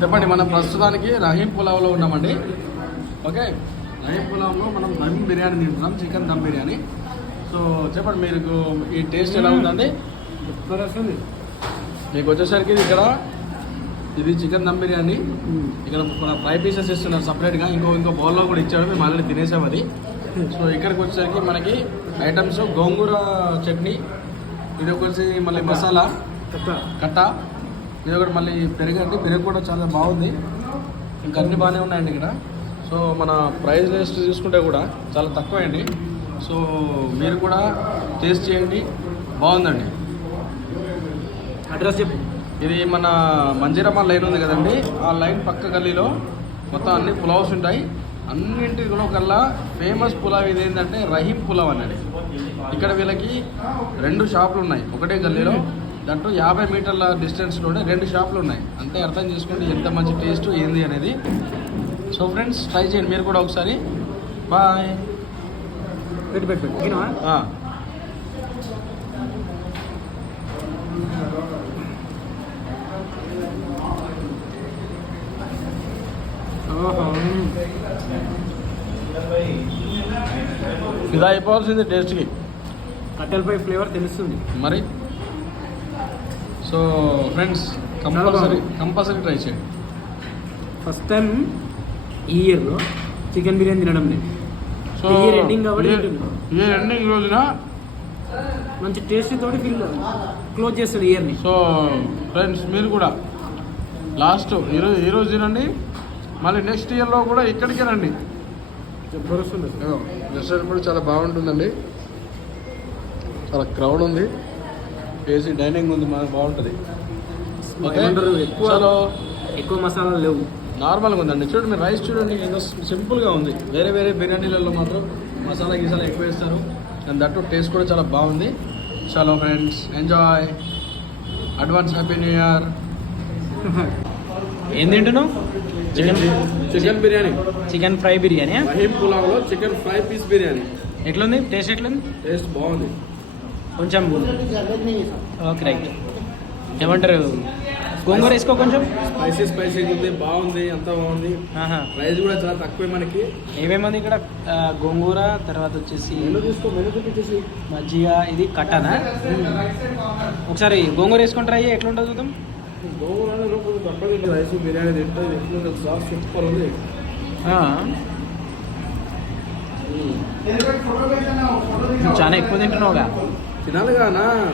చెప్పండి. మనం ప్రస్తుతానికి రహీం పులావ్లో ఉన్నామండి. ఓకే, రహీం పులావ్లో మనం దమ్ బిర్యానీ తింటున్నాం, చికెన్ దమ్ బిర్యానీ. సో చెప్పండి, మీకు ఈ టేస్ట్ ఎలా ఉందండి? మీకు వచ్చేసరికి ఇది చికెన్ దమ్ బిర్యానీ. ఇక్కడ ఫ్రై పీసెస్ ఇస్తున్నారు సపరేట్గా. ఇంకో బౌల్లో కూడా ఇచ్చాడు, మేము ఆల్రెడీ తినేసాం అది. సో ఇక్కడికి వచ్చేసరికి మనకి ఐటమ్స్ గోంగూర చట్నీ, ఇది ఒకటి మళ్ళీ మసాలా కట్ట, ఇది ఒకటి మళ్ళీ పెరుగు అండి. పెరుగు కూడా చాలా బాగుంది. ఇంకా అన్నీ బాగానే ఉన్నాయండి ఇక్కడ. సో మన ప్రైస్ లిస్ట్ చూసుకుంటే కూడా చాలా తక్కువ అండి. సో మీరు కూడా టేస్ట్ చేయండి, బాగుందండి. అడ్రస్ చెప్పు. ఇది మన మంజీరమ్మ లైన్ ఉంది కదండి, ఆ లైన్ పక్క గల్లీలో మొత్తం అన్ని పులావ్స్ ఉంటాయి. అన్నింటిలో కల్లా ఫేమస్ పులావ్ ఇది ఏంటంటే రహీం పులావ్ అన్నది. ఇక్కడ వీళ్ళకి 2 షాపులు ఉన్నాయి ఒకటే గల్లీలో. దాంట్లో 50 మీటర్ల డిస్టెన్స్లోనే 2 షాపులు ఉన్నాయి. అంటే అర్థం చేసుకోండి ఎంత మంచి టేస్ట్ ఏంది అనేది. సో ఫ్రెండ్స్, ట్రై చేయండి మీరు కూడా ఒకసారి. బాయ్. పెట్టు ఇది అయిపోవాల్సింది టేస్ట్కి. కట్టెలపై ఫ్లేవర్ తెలుస్తుంది మరి. సో ఫ్రెండ్స్, కంపల్సరీ ట్రై చేయండి. ఫస్ట్ టైం ఈ ఇయర్లో చికెన్ బిర్యానీ తినడం లేదు. సో ఇయర్ ఎండింగ్ కాబట్టి ఈ ఎండింగ్ రోజున మంచి టేస్ట్ తోటి క్లోజ్ చేస్తాడు ఇయర్ని. సో ఫ్రెండ్స్, మీరు కూడా లాస్ట్ ఈరోజు తినండి, మళ్ళీ నెక్స్ట్ ఇయర్లో కూడా ఇక్కడికే రండి. రెస్టారెంట్ కూడా చాలా బాగుంటుందండి. చాలా క్రౌడ్ ఉంది, ఏసీ డైనింగ్ ఉంది, మనకు బాగుంటుంది. ఎక్కువ మసాలాలు లేవు, నార్మల్గా ఉందండి. చూడండి మీరు రైస్ చూడండి, ఏదో సింపుల్గా ఉంది. వేరే బిర్యానీలలో మాత్రం మసాలా గీసాలా ఎక్కువ వేస్తారు. అండ్ దట్టు టేస్ట్ కూడా చాలా బాగుంది. చలో friends, enjoy. Advance happy new year. ఏం తింటున్నావు? Chicken biryani, chicken fry biryani. Rahim పులావ్లో చికెన్ ఫ్రై పీస్ బిర్యానీ. ఎట్లుంది టేస్ట్? ఎట్లుంది? టేస్ట్ బాగుంది. కొంచెం ఓకే, రైట్. ఏమంటారు, గోంగూర వేసుకో కొంచెం. స్పైసీ ఉంది, బాగుంది, అంతా బాగుంది. ప్రైస్ కూడా చాలా తక్కువే మనకి. ఏమేమంది ఇక్కడ? గోంగూర, తర్వాత వచ్చేసి మెనూ మజ్జిగ, ఇది కట్టనా. ఒకసారి గోంగూర వేసుకొని ట్రై చేయి, ఎట్లుంటుంది చూద్దాం. గోంగూర తక్కువ రైస్ బిర్యానీ తింటే సాస్ సూపర్ ఉంది. చాలా ఎక్కువ తింటున్నావుగా. తినాలిగా.